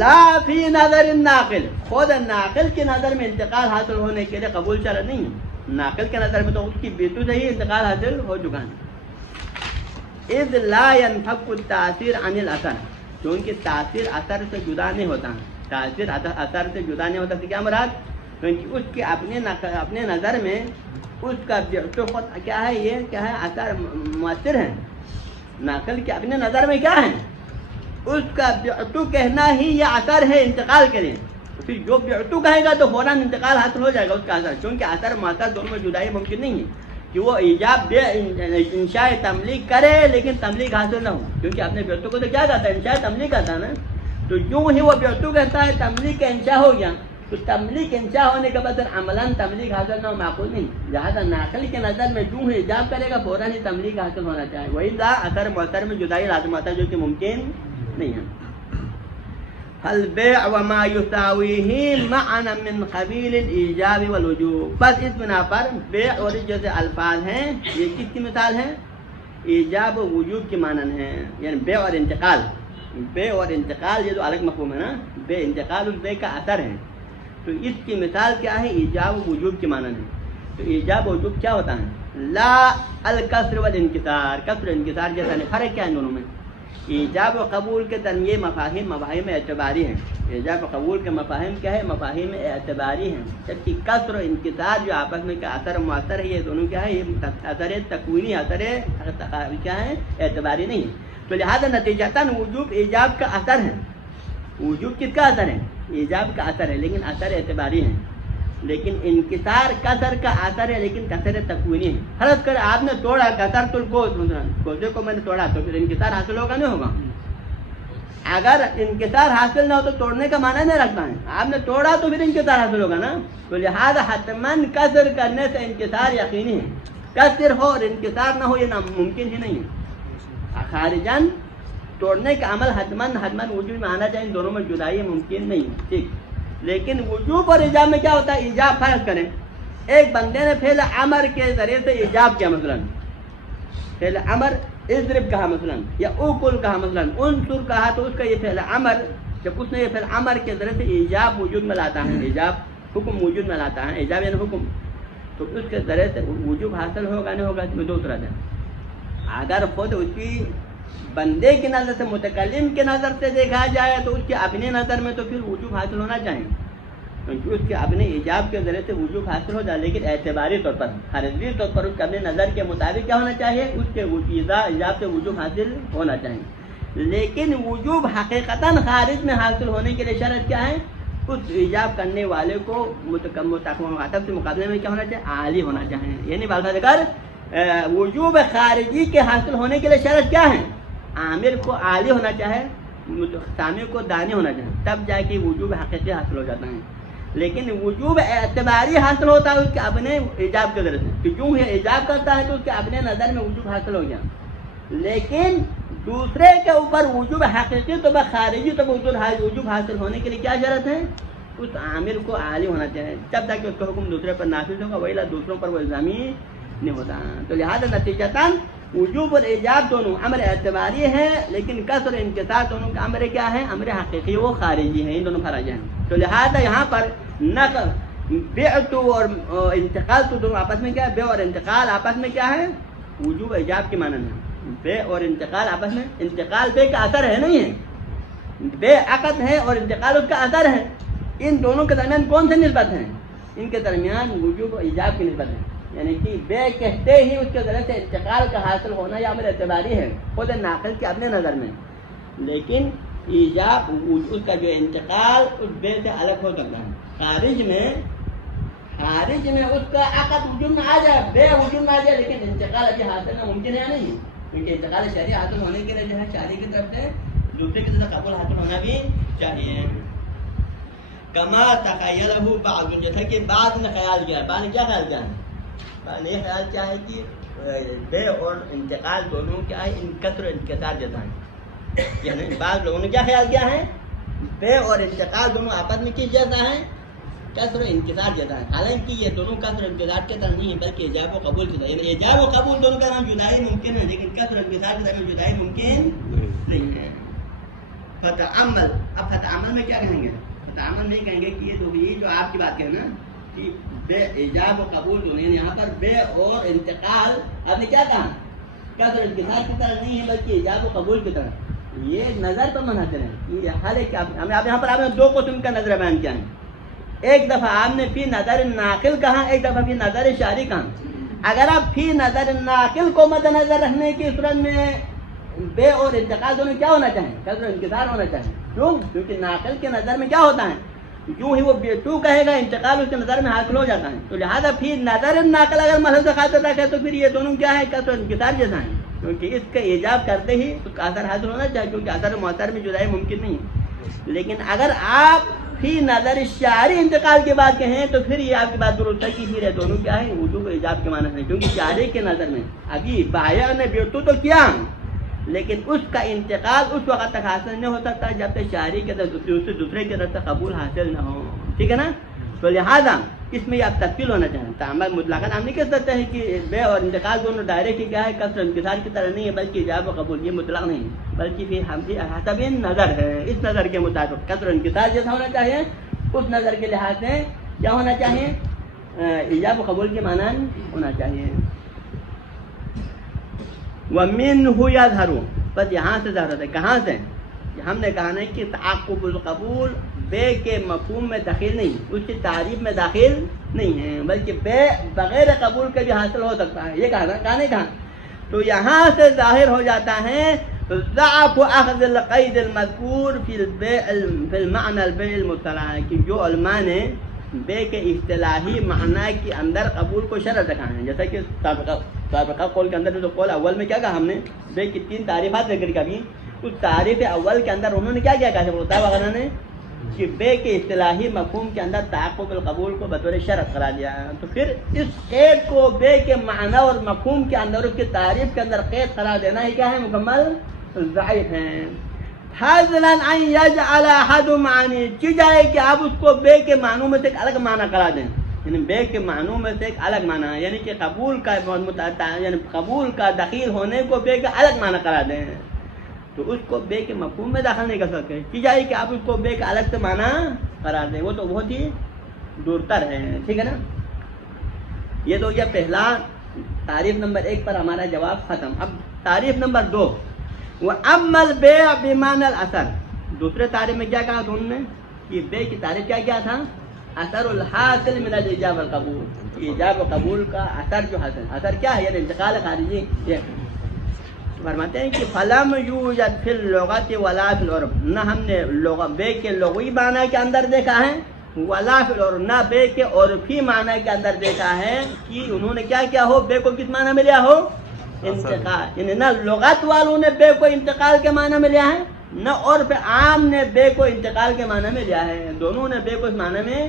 لا فی نظر الناقل، خود ناقل کی نظر میں انتقال حاصل ہونے کے لیے قبول شرط نہیں ہے. ناقل کے نظر میں تو اس کی بیتو سے ہی انتقال حاصل ہو چکا ہے. اذ لا ينفك التاثیر عن الاثر، کیونکہ تاثیر اثر سے جدا نہیں ہوتا. تاثیر اثر سے جدا نہیں ہوتا. کیا مراد؟ کیونکہ اس کے اپنے نظر میں اس کا خود کیا ہے؟ یہ کیا ہے؟ اثر مؤثر ہے. ناقل کے اپنے نظر میں کیا ہے؟ اس کا بیعتو کہنا ہی یہ اثر ہے انتقال کے لیے. پھر جو بیعتو کہے گا تو فوراً انتقال حاصل ہو جائے گا اس کا اثر، کیونکہ اثر مؤثر دونوں میں جدائی ممکن نہیں ہے کہ وہ ایجاب بے انشاء تملیغ کرے لیکن تملیغ حاصل نہ ہو. کیونکہ اپنے بیعتو کو تو کیا کہتا ہے؟ انشاء تملیغ کہتا ہے نا. تو یوں ہی وہ بیعتو کہتا ہے تملیغ کا انشاء ہو گیا، تو تملیغ انشاء ہونے کے بعد عملاً تملیغ حاصل نہ ہو معقول نہیں. لہٰذا ناقل کے نظر میں جو ہی ایجاب کرے گا فوراً ہی تملیغ حاصل ہونا چاہیے. وہی لا اثر مؤثر میں جدائی لازم ہوتا ہے جو کہ ممکن نہیں ہے. البيع وما يساويه معنا من قبيل الايجاب والوجوب. بس اس بنا پر بیع اور جیسے الفاظ ہیں یہ کس کی مثال ہے؟ ایجاب و وجوب کی مانند ہیں. یعنی بیع اور انتقال، بیع اور انتقال یہ جو الگ مفہوم ہے نا. بے انتقال اس بے کا اثر ہے، تو اس کی مثال کیا ہے؟ ایجاب و وجوب کی مانند ہے. تو ایجاب و وجوب کیا ہوتا ہے؟ لا الکسر والانکسار. کسر و انکسار جیسا نہیں. فرق کیا ہے ان دونوں میں؟ ایجاب و قبول کے درمیان مفاہیم اعتباری ہیں. ایجاب و قبول کے مفاہیم کیا ہے؟ مفاہیم اعتباری ہیں. جبکہ کسر و انکسار جو آپس میں کیا اثر مؤثر ہے یہ دونوں کیا ہے؟ یہ اثر تکوینی اثر کیا ہے؟ اعتباری نہیں ہے. تو لہذا نتیجتاً وجوب ایجاب کا اثر ہے. وجوب کس کا اثر ہے؟ ایجاب کا اثر ہے لیکن اثر اعتباری ہے. لیکن انکسار کسر کا اثر ہے لیکن کسر تکوینی ہے. فرض کر آپ نے توڑا کسر تو کوزے کو میں نے توڑا تو پھر انکسار حاصل ہوگا نہیں ہوگا؟ اگر انکسار حاصل نہ ہو تو توڑنے کا معنی نہیں رکھتا ہے. آپ نے توڑا تو پھر انکسار حاصل ہوگا نا. تو لہذا حتماً کسر کرنے سے انکسار یقینی ہے. کسر ہو اور انکسار نہ ہو یہ ناممکن ہی نہیں ہے. خارجاً توڑنے کا عمل حتماً وجود میں آنا چاہیے. دونوں میں جدائی ممکن نہیں ہے. ٹھیک. لیکن وجوب اور ایجاب میں کیا ہوتا ہے؟ ایجاب فرض کریں ایک بندے نے فعل امر کے ذریعے سے ایجاب کیا، مثلا فعل امر اضرب کہا مثلا یا اوکل کہا مثلا انصر کہا، تو اس کا یہ فعل امر جب اس نے یہ فعل امر کے ذریعے سے ایجاب وجود میں لاتا ہے، ایجاب حکم وجود میں لاتا ہے، ایجاب یعنی حکم، تو اس کے ذریعے سے وجوب حاصل ہوگا نہیں ہوگا؟ اس میں دو صورت ہے. اگر خود اسی بندے کی نظر سے متکلم کی نظر سے دیکھا جائے تو اس کے اپنے نظر میں تو پھر وجوب حاصل ہونا چاہیے، کیونکہ اس کے اپنے ایجاب کے ذریعے سے وجوب حاصل ہو جائے. لیکن اعتباری طور پر خارجی طور پر اس کے اپنے نظر کے مطابق کیا ہونا چاہیے؟ اس کے ایجاب سے وجوب حاصل ہونا چاہیے. لیکن وجوب حقیقتاً خارج میں حاصل ہونے کے لیے شرط کیا ہے؟ اس ایجاب کرنے والے کو مخاطب کے مقابلے میں کیا ہونا چاہیے؟ عالی ہونا چاہیے. یعنی بالفاظ اگر وجوب خارجی کے حاصل ہونے کے لیے شرط کیا ہے؟ عامر کو عالی ہونا چاہے، سامع کو دانی ہونا چاہے، تب جا کے وجوب حقیقی حاصل ہو جاتا ہے. لیکن وجوب اعتباری حاصل ہوتا ہے اس کے اپنے ایجاب کے ذریعے سے، کہ جو ہے ایجاب کرتا ہے تو اس کے اپنے نظر میں وجوب حاصل ہو گیا. لیکن دوسرے کے اوپر وجوب حقیقی تو خارجی تو وجوب حاصل ہونے کے لیے کیا شرط ہے؟ اس عامر کو عالی ہونا چاہیے، تب تک کہ اس کا حکم دوسرے پر نافذ ہوگا، وہی دوسروں پر وہ الزامی نہیں ہوتا. تو لہٰذا نتیجتاً وجوب اور ایجاب دونوں امر اعتباری ہیں، لیکن کسر انکسار دونوں کا امر کیا ہے؟ امر حقیقی وہ خارجی ہیں. ان دونوں فرق ہیں. تو لہذا یہاں پر نقل بیعت اور انتقال تو دونوں آپس میں کیا ہے؟ بیع اور انتقال آپس میں کیا ہے؟ وجوب ایجاب کے معنی میں. بیع اور انتقال آپس میں، انتقال بیع کا اثر ہے نہیں ہے، بیع عقد ہے اور انتقال اس کا اثر ہے. ان دونوں کے درمیان کون سے نسبت ہیں؟ ان کے درمیان وجوب اور ایجاب کی نسبت ہے. یعنی کہ بے کہتے ہی اس کے ذریعے سے انتقال کا حاصل ہونا یا امر اعتباری ہے خود ناقل کے اپنے نظر میں، لیکن ایجاب اس کا جو انتقال اس بے سے الگ ہو سکتا ہے. خارج میں خارج میں اس کا عقد وجود میں آ جائے، بے وجود میں آ جائے، لیکن انتقال ابھی حاصل نہ ممکن ہے نہیں، کیونکہ انتقال شرعی حاصل ہونے کے لیے جو ہے شاری کی طرف سے دوسرے کی طرف قبول حاصل ہونا بھی چاہیے. کما تخیلہ بعض، جیسا کہ بعض نے خیال کیا. بعض نے کیا خیال کیا ہے؟ بعض نے یہ خیال کیا ہے کہ بے اور انتقال دونوں کیا ہے انقطع انقطاع جیسا ہے. یعنی بعض لوگوں نے کیا خیال کیا ہے؟ بے اور انتقال دونوں آپس میں کس جیسا ہے؟ قصر و انتظار جیسا ہے. حالانکہ یہ دونوں قصر و انتظار کے طرح نہیں ہے، بلکہ ایجاب و قبول کی طرح. یعنی ایجاب و قبول دونوں کا نام جدائی ممکن ہے، لیکن قصر و انتظار کے طرح جدائی ممکن نہیں ہے. فتعمل، اب فتعمل میں کیا کہیں گے؟ فتعمل نہیں کہیں گے کہ یہ تو یہ جو آپ کی بات کہیں نا کہ بے ایجاب و قبول دونوں، یعنی یہاں پر بے اور انتقال آپ نے کیا کہا؟ قصر و انتظار کی طرح نہیں ہے، بلکہ ایجاب و قبول کی طرح. یہ نظر پر منحصر ہے. یہ ہر ایک ہمیں یہاں پر آپ نے دو قسم کا نظر بیان کیا ہے. ایک دفعہ آپ نے فی نظر ناقل کہا، ایک دفعہ فی نظر شاری کہا. اگر آپ فی نظر ناقل کو مد نظر رکھنے کی صورت میں بے اور انتقال دونوں کیا ہونا چاہیں؟ قصر و انتظار ہونا چاہیں. کیوں؟ کیونکہ ناقل کے نظر میں کیا ہوتا ہے؟ یوں ہی وہ تو کہے گا، انتقال اس کے نظر میں حاصل ہو جاتا ہے. تو لہٰذا فی نظر ناقل اگر محل سے خاطر رکھے تو پھر یہ دونوں کیا ہے؟ قصر و انتظار جیسا ہے. کیونکہ اس کا ایجاب کرتے ہی اس کا اثر حاصل ہونا چاہیے، کیونکہ اثر معطر میں جدائی ممکن نہیں ہے. لیکن اگر آپ فی نظر شعری انتقال کی بات کہیں تو پھر یہ آپ کی بات درست ہے کہ پھر دونوں کیا ہے؟ وجوب و ایجاب کے معنی ہے. کیونکہ شعری کے نظر میں ابھی باہر نے بیوتو تو کیا، لیکن اس کا انتقال اس وقت تک حاصل نہیں ہو سکتا جب تک شاعری کے دوسرے کی طرف سے قبول حاصل نہ ہو. ٹھیک ہے نا؟ تو لہٰذا اس میں آپ تفصیل ہونا چاہیں. تعمل مطلقاً ہم نہیں کہہ سکتے ہیں کہ بے اور انتقال دونوں دائرے کی کیا ہے؟ قصر و انتظار کی طرح نہیں ہے، بلکہ ایجاب و قبول. یہ مطلق نہیں، بلکہ پھر ہم بھی حسب نظر ہے. اس نظر کے مطابق قصر و انتظار جیسا ہونا چاہیے، اس نظر کے لحاظ سے کیا ہونا چاہیے؟ ایجاب و قبول کے معنی ہونا چاہیے. وَمِنْهُ يَظْهَرُ، بس یہاں سے ظاہر ہے. کہاں سے؟ ہم نے کہا نہیں کہ تعقب القبول بے کے مفہوم میں داخل نہیں، اس کی تعریف میں داخل نہیں ہے، بلکہ بے بغیر قبول کے بھی حاصل ہو سکتا ہے. یہ کہا نہیں کہا. تو یہاں سے ظاہر ہو جاتا ہے ضعف اخذ القید المذکور فی المعنى البیع المصطلح، کہ جو علماء نے بے کے اصطلاحی معنی کے اندر قبول کو شرط رکھا ہے. جیسا کہ سابقہ قول کے اندر جو قول اول میں کیا کہا ہم نے؟ بے کی 3 تعریفات ذکر کبھی. اس تعریف اول کے اندر انہوں نے کیا کہا وغیرہ نے کہ بے کے اصطلاحی مفہوم کے اندر تعقب القبول کو بطور شرط قرار دیا ہے. تو پھر اس قید کو بے کے معنی اور مفہوم کے اندر اس کی تعریف کے اندر قید قرار دینا ہی کیا ہے؟ مکمل ضعیف ہے. حاضلاً ان یجعل احد معنی، کی جائے کہ آپ اس کو بے کے معنوں میں سے ایک الگ معنی قرار دیں. یعنی بے کے معنوں میں سے ایک الگ معنی ہے، یعنی کہ قبول کا یعنی قبول کا دخیل ہونے کو بے کا الگ معنی قرار دیں. تو اس کو بے کے مفہوم میں داخل نہیں کر سکتے. کی جائے کہ آپ اس کو بے کا الگ سے معنی قرار دیں، وہ تو بہت ہی دور تر ہے. ٹھیک ہے نا؟ یہ تو یہ پہلا تعریف نمبر 1 پر ہمارا جواب ختم. اب تعریف نمبر 2، وَأَمَّا الْبَيْعُ بِمَعْنَى الْأَثَرِ. دوسرے تعریف میں کیا کہا انہوں نے کہ بے کی تعریف کیا تھا؟ اثر الحاصل من الایجاب والقبول، ایجاب و قبول کا اثر جو اثر کیا ہے؟ یعنی انتقال خارجی. فرماتے ہیں کہ فلم یوجد فی اللغت ولا فی العرف، نہ ہم نے بے کے لغوی معنی کے اندر دیکھا ہے، ولا فی العرف، نہ بے کے عرفی معنی کے اندر دیکھا ہے کہ انہوں نے کیا ہو؟ بے کو کس معنی میں لیا ہو؟ انتقال. یعنی نہ لغت والوں نے بے کو انتقال کے معنی میں لیا ہے، نہ عرف عام نے بے کو انتقال کے معنی میں لیا ہے. دونوں نے بے کو اس معنی میں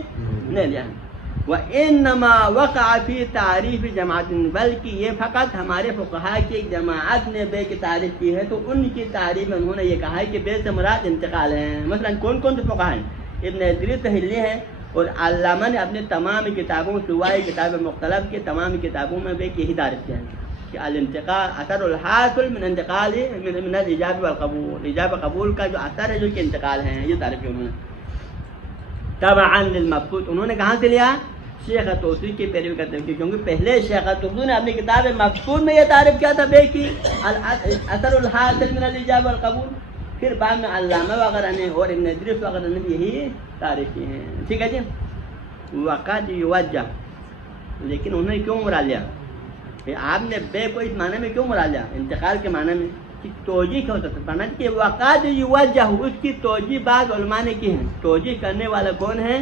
نہیں لیا ہے. وَإِنَّمَا وَقَعَ فِي تَعْرِيفِ جَمَاعَةٍ، بلکہ یہ فقط ہمارے فقہاء کی ایک جماعت نے بے کی تعریف کی ہے، تو ان کی تعریف میں انہوں نے یہ کہا ہے کہ بے سے مراد انتقال ہے. مثلا کون سے فقہاء ہیں؟ ابن ادریس تحلی ہے، اور علامہ نے اپنے تمام کتابوں سوائے کتاب مختلف کی تمام کتابوں میں بے کی ہی تعریف کیا ہے کہ الانتقال اثر الحاصل من انتقال من الایجاب والقبول، ایجاب قبول کا جو اثر ہے جو کہ انتقال ہے، یہ تعریف کی انہوں نے. تبعا للمبسوط، انہوں نے کہاں سے لیا؟ شیخ توسی کی پیروی کرتے ہیں، کیونکہ پہلے شیخ توسی نے اپنی کتاب مبسوط میں یہ تعریف کیا تھا بے کی اثر الحاصل من الایجاب والقبول. پھر بعد میں علامہ وغیرہ نے اور ابن ادریس وغیرہ نے بھی یہی تعریف کی ہیں. ٹھیک ہے جی. وقد یوجہ، لیکن انہوں نے کیوں مراد لیا؟ آپ نے بے کو اس معنی میں کیوں مراد لیا؟ انتقال کے معنی میں کہ توجیہ کیا ہوتا ہے کہ وقد یوجہ، اس کی توجیہ بعض علماء نے کی ہے. توجیہ کرنے والا کون ہے؟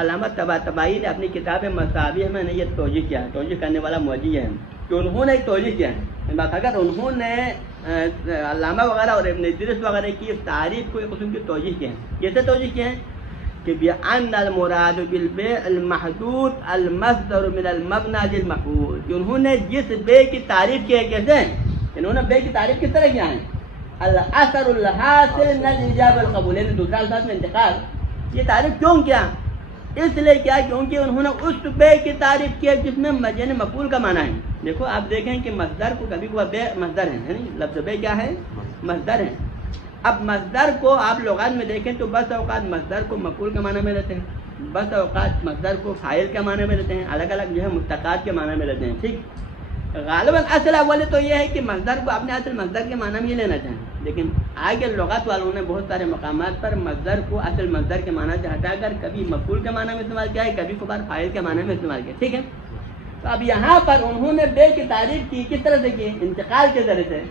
علامہ طباطبائی نے اپنی کتاب مصابیح میں نے یہ توجیہ کیا ہے، توجیہ کرنے والا موجی ہے کہ انہوں نے توجیہ کیا ہے، اگر انہوں نے علامہ وغیرہ اور ابن ادریس وغیرہ کی تعریف کو ایک قسم کی توجیہ کیا ہے. کیسے توجیہ کیا ہے کہ بأن المراد بالبيع المحدود المصدر من المبنى للمفعول، کہ انہوں نے جس بے کی تعریف کی ہے کیسے، انہوں نے بے کی تعریف کس طرح کیا ہے، الاثر الحاصل من الاجابه القبول، یعنی دوسرا الفاظ میں انتقال. یہ تعریف کیوں کیا، اس لیے کیا کیونکہ انہوں نے اس بے کی تعریف کی ہے جس میں یعنی مفعول کا معنی ہے. دیکھو آپ دیکھیں کہ مصدر کو کبھی کبھار بے مصدر ہے، یعنی لفظ بے کیا ہے، مصدر ہے. اب مصدر کو آپ لغات میں دیکھیں تو بس اوقات مصدر کو مفعول کے معنی میں لیتے ہیں، بس اوقات مصدر کو فاعل کے معنی میں لیتے ہیں، الگ الگ جو ہے مشتقات کے معنی میں لیتے ہیں. ٹھیک، غالباً اصل اول تو یہ ہے کہ مصدر کو اپنے اصل مصدر کے معنی میں ہی لینا چاہیں، لیکن آگے لغات والوں نے بہت سارے مقامات پر مصدر کو اصل مصدر کے معنی سے ہٹا کر کبھی مفعول کے معنی میں استعمال کیا ہے، کبھی کبھار فاعل کے معنی میں استعمال کیا. ٹھیک ہے، تو اب یہاں پر انہوں نے بے کی تعریف کی کس طرح سے کی، انتقال کے ذریعے سے.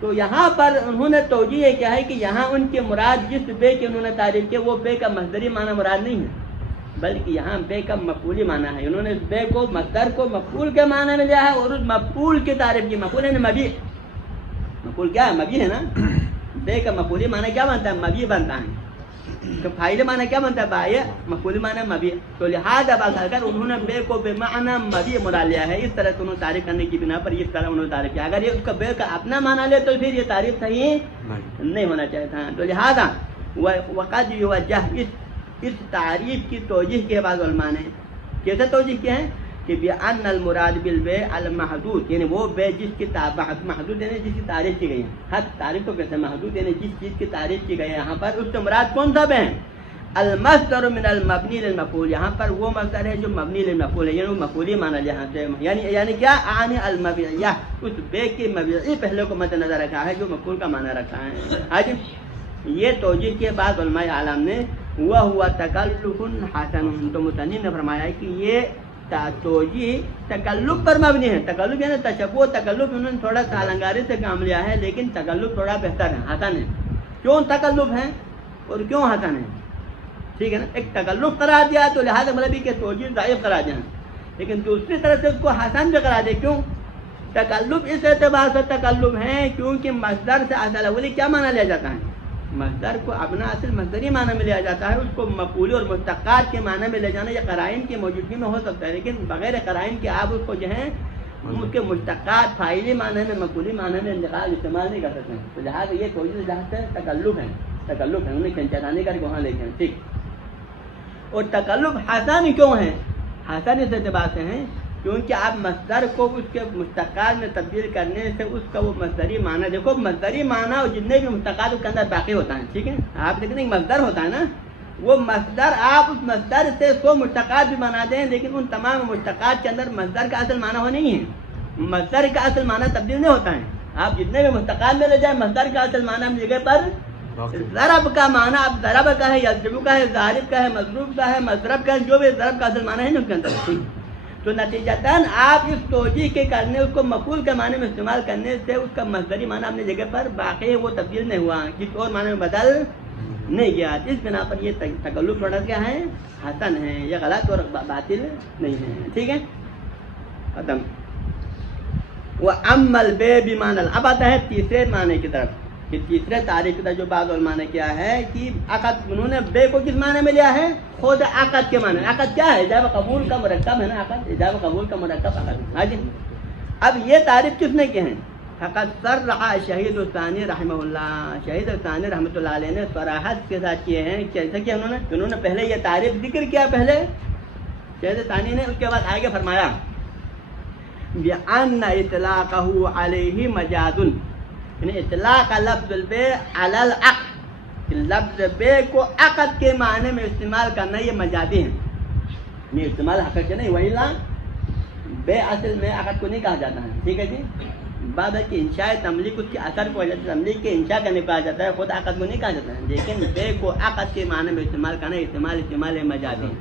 تو یہاں پر انہوں نے توجیہ کیا ہے کہ یہاں ان کے مراد جس بے کی انہوں نے تعریف کی وہ بے کا مصدری معنی مراد نہیں ہے، بلکہ یہاں بے کا مفعولی معنی ہے. انہوں نے اس بے کو مصدر کو مفعول کے معنی میں لیا ہے اور اس مفعول کی تعریف کی. مفعول ہے نا مبیع، مفعول کیا ہے، مبیع ہے نا. بے کا مفعولی معنی کیا بنتا ہے، مبیع بنتا ہے. تو فاعل معنی کیا بنتا ہے، بائع. مفعولی معنی مبیع. تو لہذا بات کر انہوں نے بے کو بے معنی مبیع مراد لیا ہے. اس طرح سے انہوں نے تعریف کرنے کی بنا پر اس طرح انہوں نے تعریف کیا. اگر یہ اس کا بے کا اپنا معنی لے تو پھر یہ تعریف صحیح نہیں ہونا چاہیے تھا. تو لہذا وقد یوجہ اس تعریف کی توجیہ کے بعد علماء نے کیسے توجیہ کیا ہے کہ بأن المراد بالبيع المحدود، یعنی وہ بے جس کی محدود یعنی جس کی تعریف کی گئی ہے. حد تعریف تو کیسے محدود یعنی جس چیز کی تعریف کی گئی ہے. یہاں پر اس سے مراد کون سا بے ہے، المصدر من المبنی للمفعول. یہاں پر وہ مصدر ہے جو مبنی للمفعول ہے، یعنی وہ مفعولی معنی یہاں سے یعنی کیا، عن المبیعہ، اس بے کی مبیعی پہلے کو مد نظر رکھا ہے جو مفعول کا معنی رکھا ہے. آج یہ توجیہ کے بعد علماء عالم نے ہوا تکلف حسن. تو مصنف نے فرمایا کہ یہ توجیہ تکلف پر مبنی ہے. تکلف یعنی تشبہ، تکلف انہوں نے تھوڑا سا النگاری سے کام لیا ہے، لیکن تکلف تھوڑا بہتر ہے، حسن ہے. کیوں تکلف ہے اور کیوں حسن ہے، ٹھیک ہے نا. ایک تکلف قرار دیا تو لہٰذا مطلب کہ توجیہ ضعیف قرار دیا، لیکن دوسری طرف سے اس کو حسن بھی قرار دے. کیوں تکلف اس اعتبار سے تکلف ہے کیونکہ مصدر سے اصل اولی کیا معنی لیا جاتا ہے، مصدر کو اپنا اصل مصدری معنی میں لیا جاتا ہے. اس کو مفعولی اور مشتقات کے معنی میں لے جانا یہ قرائن کی موجودگی میں ہو سکتا ہے، لیکن بغیر قرائن کے آپ اس کو جو ہے اس کے مشتقات فاعلی معنی میں مفعولی معنی میں انتقال استعمال نہیں کر سکتے. تو لہٰذا یہ توجیہ جہاں سے تکلف ہے، تکلف ہے، انہیں کھنچانی کر کے وہاں لے کے ٹھیک. اور تکلف حسن کیوں ہے، حسن اس اعتبار سے ہیں کیونکہ آپ مصدر کو اس کے مشتقات میں تبدیل کرنے سے اس کا وہ مصدری معنی، دیکھو مصدری معنی اور جتنے بھی مشتقات اس کے اندر باقی ہوتا ہے. ٹھیک ہے، آپ دیکھیں گے مصدر ہوتا ہے نا، وہ مصدر آپ اس مصدر سے 100 مشتقات بھی بنا دیں لیکن ان تمام مشتقات کے اندر مصدر کا اصل معنی وہ نہیں ہے، مصدر کا اصل معنی تبدیل نہیں ہوتا ہے. آپ جتنے بھی مشتقات میں لے جائیں مصدر کا اصل معنی ہم جگہ پر ضرب کا معنی، اب ضرب کا ہے، یضرب کا ہے، ضارب کا ہے، مضروب کا ہے، مضرب کا ہے، جو بھی ضرب کا اصل معنی ہے نا اس کے اندر. تو نتیجتاً آپ اس توجیہ کے کرنے اس کو مفعول کے معنی میں استعمال کرنے سے اس کا مصدری معنی اپنی جگہ پر باقی ہے، وہ تبدیل نہیں ہوا، کسی اور معنی میں بدل نہیں گیا. اس بنا پر یہ تکلف تھوڑا کیا ہے، حسن ہے، یہ غلط اور باطل نہیں ہے. ٹھیک ہے، ختم. وَأَمَّا الْبَيْعُ بِمَعْنَى، اب آتا ہے تیسرے معنی کی طرف کہ تیسرے تعریف کی طرف جو بعض علماء نے کیا ہے کہ عقد، انہوں نے بے کو کس معنی میں لیا ہے، خود عقد کے معنی. عقد کیا ہے، ایجاب قبول کا مرکب ہے نا، عقد ایجاب قبول کا مرکب عقد. ہاں جی، اب یہ تعریف کس نے کی ہے، فقد صرح شہید الثانی رحمہ اللہ، شہید الثانی رحمۃ اللہ علیہ نے صراحت کے ساتھ کیے ہیں. کیسے کیا انہوں نے پہلے یہ تعریف ذکر کیا پہلے شہید الثانی نے، اس کے بعد آگے فرمایا بِأَنَّ إِطْلَاقَهُ عَلَيْهِ مَجَازٌ، یعنی اطلاق لفظ البیع علی العقد، لفظ بے کو عقد کے معنی میں استعمال کرنا یہ مجازی ہے، یہ استعمال حقیقی نہیں. وہی لا بے اصل میں عقد کو نہیں کہا جاتا ہے. ٹھیک ہے جی، بعد ہے کہ انشاء تملیک اس کے اثر کو وجہ سے تملیک کے انشاء کرنے کہا جاتا ہے، خود عقد کو نہیں کہا جاتا ہے. لیکن بے کو عقد کے معنی میں استعمال کرنا استعمال مجازی ہے.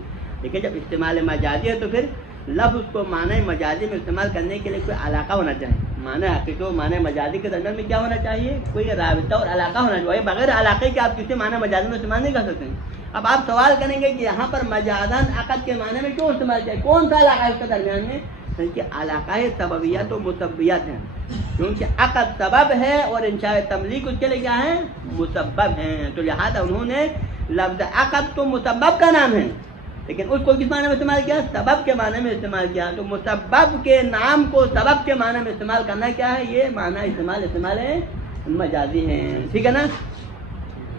لیکن جب استعمال مجازی ہے تو پھر لفظ کو معنی مجازی میں استعمال کرنے کے لیے کوئی علاقہ ہونا چاہیے. معنی حقیقی اور معنی مجازی کے درمیان میں کیا ہونا چاہیے؟ کوئی رابطہ اور علاقہ ہونا چاہیے. بغیر علاقے کے آپ کسی معنی مجازی میں استعمال نہیں کر سکتے ہیں. اب آپ سوال کریں گے کہ یہاں پر مجازاً عقد کے معنی میں کیوں استعمال کیا؟ کون سا علاقہ ہے اس کے درمیان میں؟ کیونکہ علاقہ سببیت و مسببیت ہیں. کیونکہ عقد سبب ہے اور انشاء تملیک اس کے لیے کیا ہے؟ مسبب ہیں. تو لہٰذا انہوں نے لفظ عقد تو مسبب کا نام ہے لیکن اس کو کس معنی میں استعمال کیا؟ سبب کے معنی میں استعمال کیا. تو مسبب کے نام کو سبب کے معنی میں استعمال کرنا کیا ہے؟ یہ معنی استعمال ہے مجازی ہیں. ٹھیک ہے نا؟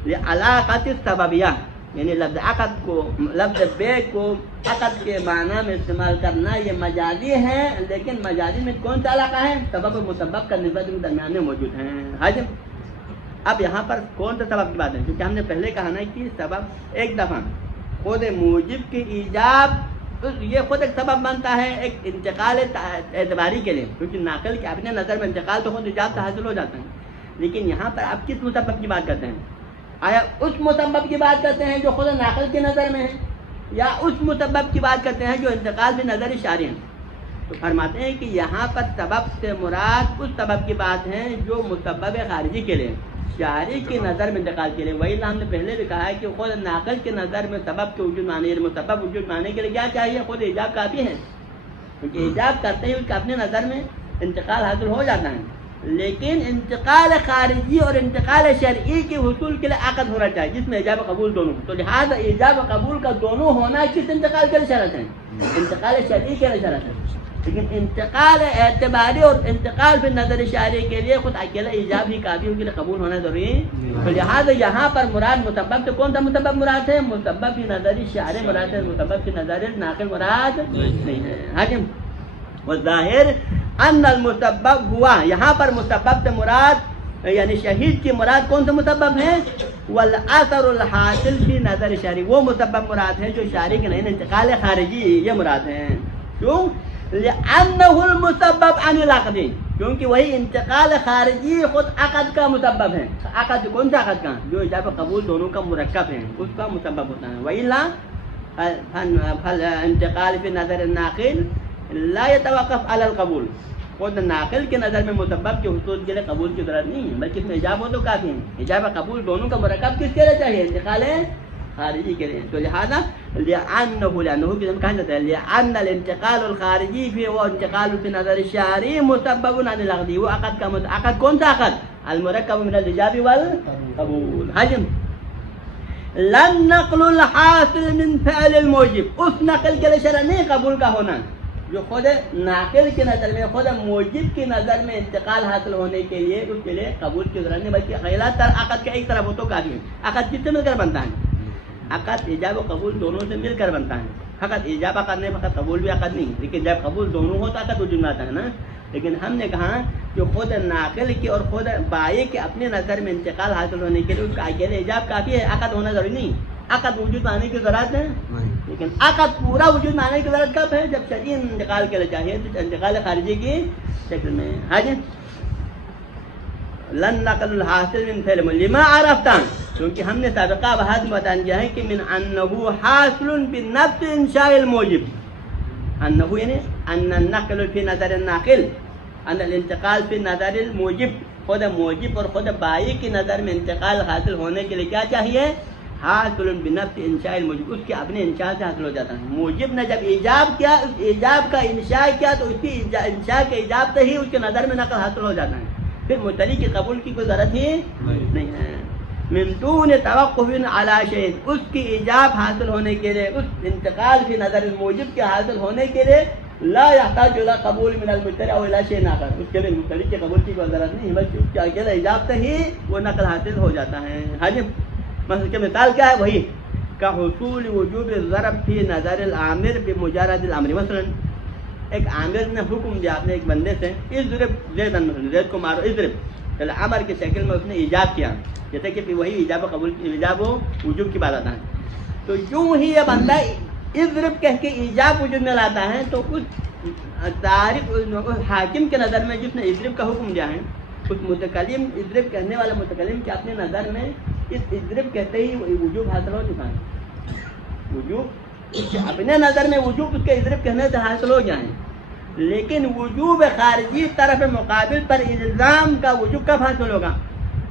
یہ علاقۃ سببیہ یعنی لفظ عقد کو لفظ بے کو عقد کے معنی میں استعمال کرنا یہ مجازی ہے. لیکن مجازی میں کون سا علاقہ ہے؟ سبب و مسبب کا نسبت کے درمیان میں موجود ہیں. حاجم اب یہاں پر کون سا سبب کی بات ہے؟ کیونکہ ہم نے پہلے کہا نا کہ سبب ایک دفعہ خود موجب کی ایجاب یہ خود ایک سبب بنتا ہے ایک انتقال اعتباری کے لیے. کیونکہ ناقل کے اپنے نظر میں انتقال تو خود ایجاب سے حاصل ہو جاتا ہے. لیکن یہاں پر آپ کس مسبب کی بات کرتے ہیں؟ آیا اس مسبب کی بات کرتے ہیں جو خود ناقل کی نظر میں ہے یا اس مسبب کی بات کرتے ہیں جو انتقال بھی نظر شارع ہے؟ تو فرماتے ہیں کہ یہاں پر سبب سے مراد اس سبب کی بات ہے جو مسبب خارجی کے لیے شارع کی نظر میں انتقال کے لیے. وہی ہم نے پہلے بھی کہا ہے کہ خود ناقل کی نظر میں سبب کے وجود مانے مسبب وجود مانے کے لیے کیا چاہیے؟ خود ایجاب کافی ہے. کیونکہ ایجاب کرتے ہی اس کا اپنے نظر میں انتقال حاصل ہو جاتا ہے. لیکن انتقال خارجی اور انتقال شرعی کے حصول کے لیے عقد ہونا چاہیے جس میں ایجاب قبول دونوں. تو لہٰذا ایجاب قبول کا دونوں ہونا کس انتقال کے لیے شرط ہے؟ انتقال شرعی کے لیے شرط ہے. لیکن انتقال اعتباری اور انتقال پھر نظر شارع کے لیے خود اکیلا ایجاب ہی کافی ان کے لیے قبول ہونا ضروری ہے. تو لہٰذا یہاں پر مراد مسبب سے کون سا مسبب مراد ہے؟ مسبب کی نظر شارع مراد ہے. مسبب کی نظر ناقل مراد نہیں ہے. حاکم والظاہر ان المسبب ہوا یہاں پر مسبب سے مراد یعنی شہید کی مراد کون سا مسبب ہے؟ والاثر الحاصل فی نظر شارع وہ مسبب مراد ہے جو شارع کے نہیں انتقال خارجی یہ مراد ہے. کیوں؟ لأنہ المسبب عن العقد کیونکہ وہی انتقال خارجی خود عقد کا مسبب ہے. عقد کون سا عقد کا؟ جو ایجاب قبول دونوں کا مرکب ہے اس کا مسبب ہوتا ہے. وَإِلَّا فالانتقال فی نظر الناقل لا يتوقف على القبول خود ناقل کے نظر میں مسبب کے حصول کے لیے قبول کی ضرورت نہیں ہے بلکہ اس میں ایجاب ہو تو کافی ہے. ایجاب قبول دونوں کا مرکب کس کے لیے چاہیے؟ انتقال خارجی کے لیے. تو لہٰذا لأنه کی کہا جاتا ہے لأن الانتقال الخارجی فی وہ انتقال فی نظر الشارع مسبب عن العقد وہ عقد کا عقد کون سا عقد؟ المرکب من الایجاب والقبول. حجم لن نقل الحاصل من فعل الموجب اس نقل کے لیے شرط نہیں قبول کا ہونا جو خود ناقل کی نظر میں خود موجب کی نظر میں انتقال حاصل ہونے کے لیے اس کے لیے قبول کی ضرورت نہیں بلکہ خیالات عقد کا ایک طرف ہو تو کافی ہے. عقد کس سے مل کر بنتا ہے؟ عقد ایجاب و قبول دونوں سے مل کر بنتا ہے. فقط ایجاب عقد نہیں فقط قبول بھی عقد نہیں. لیکن جب قبول دونوں ہو تو عقد وجود میں آتا ہے نا. لیکن ہم نے کہا کہ خود ناقل کی اور خود بائی کے اپنے نظر میں انتقال حاصل ہونے کے لیے اس کا اکیلے ایجاب کافی ہے. عقد ہونا ضروری نہیں. عقد وجود میں آنے کی ضرورت ہے لیکن عقد پورا وجود میں آنے کی ضرورت کب ہے؟ جب شرعی انتقال کے لیے چاہیے تو انتقال خارجی کی شکل میں. حاجی لن نقل الحاصل من فعل لما عرفتا کیونکہ ہم نے سابقہ بحث میں بتا دیا ہے کہ من انه حاصل بنفس انشاء الموجب انه یعنی ان النقل فی نظر الناقل ان الانتقال فی نظر الموجب خود موجب اور خود بائی کی نظر میں انتقال حاصل ہونے کے لیے کیا چاہیے؟ حاصل بنفس انشاء الموجب اس کے اپنے انشاء سے حاصل ہو جاتا ہے. موجب نے جب ایجاب کیا اس ایجاب کا انشاء کیا تو اس کی انشاء کے ایجاب سے ہی اس کے نظر میں نقل حاصل ہو جاتا ہے. پھر متعلق کی قبول کی کوئی ضرورت ہی نہیں ہے. من دون توقف علی شیء اس کی ایجاب حاصل ہونے کے لیے اس انتقال کی نظر الموجب کے حاصل ہونے کے لیے لا يحتاج الى قبول من المشتري او الى شيء آخر اس کے لیے متعلق کی قبول کی کوئی ضرورت نہیں بلکہ اس کے اکیلے ایجاب سے ہی وہ نقل حاصل ہو جاتا ہے. حاجم مثلا کی مثال کیا ہے؟ وہی کا حصول وجوب الضرب فی نظر العامر بمجرد الامر. مثلا ایک عامر نے حکم دیا اپنے ایک بندے سے اضرب زیدن زید کو مارو اضرب چلے امر کی شکل میں اس نے ایجاب کیا جیسے کہ وہی ایجاب قبول ایجاب و وجوب کی بات آتا ہے. تو یوں ہی یہ بندہ اضرب کہہ کے ایجاب وجود میں لاتا ہے تو اس تعریف حاکم کے نظر میں جس نے اضرب کا حکم دیا ہے اس متکلم اضرب کہنے والے متکلم کے اپنے نظر میں اس اضرب کہتے ہی وجوب حاصل ہو چکا ہے. وجوب اپنے نظر میں وجوب اس کے اضرب کہنے سے حاصل ہو جائیں لیکن وجوب خارجی طرف مقابل پر الزام کا وجوب کب حاصل ہوگا؟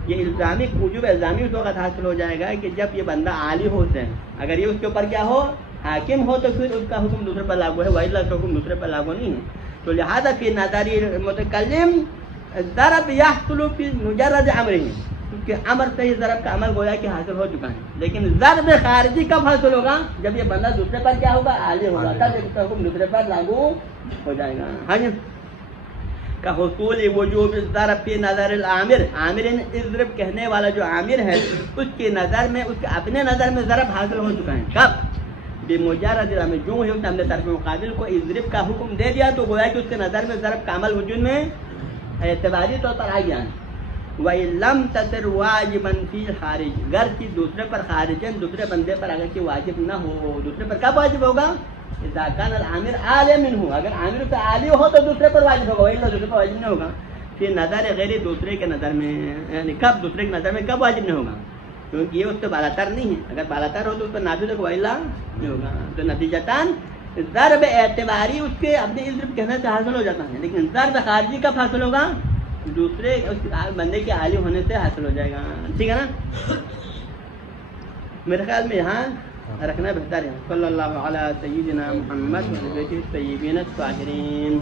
یہ الزامی وجوب الزامی اس وقت حاصل ہو جائے گا کہ جب یہ بندہ عالی ہوتے ہیں، اگر یہ اس کے اوپر کیا ہو، حاکم ہو، تو پھر اس کا حکم دوسرے پر لاگو ہے، وَإِلَّا اس کا حکم دوسرے پر لاگو نہیں ہے۔ تو لہذا فی نظر متکلم ضرب یحصل فی مجرد امرہ، کیونکہ امر سے ہی ضرب کا عمل گویا کہ حاصل ہو چکا ہے، لیکن ضرب خارجی کب حاصل ہوگا؟ جب یہ بندہ دوسرے پر کیا ہوگا، عالی ہوگا، تب اس کا حکم دوسرے پر لاگو ہو جائے گا۔ ہاں جی، کا حصول وجوب الضرب فی نظر العامر، عامر اضرب کہنے والا جو عامر ہے اس کی نظر میں، اس کے اپنے نظر میں ضرب حاصل ہو چکا ہے۔ کب؟ بمجرد الامر، جو ہی اس نے اپنے طرف مقابل کو اضرب کا حکم دے دیا تو گویا کہ اس کے نظر میں ضرب کا عمل وجود میں اعتباری طور پر آ گیا ہے۔ وَإِن لَمْ تَصِرْ وَاجِبًا فِي الْخَارِجِ، گرچہ دوسرے پر خارجاً دوسرے بندے پر اگر کہ واجب نہ ہو، دوسرے پر کب واجب ہوگا؟ اذا كان العامر عالی منہ، اگر عامر سے عالی ہو تو دوسرے پر واجب ہوگا، وَإِلَّا دوسرے پر واجب نہیں ہوگا۔ پھر نظر غیر دوسرے کے نظر میں، یعنی کب دوسرے کے نظر میں کب واجب نہیں ہوگا؟ کیونکہ یہ اس سے بالاتر نہیں ہے، اگر بالاتر ہو تو اس پر نافذ ہوگا، وَإِلَّا نہیں ہوگا۔ تو نتیجتاً ضرب اعتباری اس کے اپنے اضرب کہنے سے حاصل ہو جاتا ہے، لیکن ضرب خارجی کب حاصل ہوگا؟ دوسرے اس بندے کے عالی ہونے سے حاصل ہو جائے گا۔ ٹھیک ہے نا؟ میرے خیال میں یہاں رکھنا بہتر ہے۔ صلی اللہ علی سیدنا محمد و آلہ الطیبین الطاہرین۔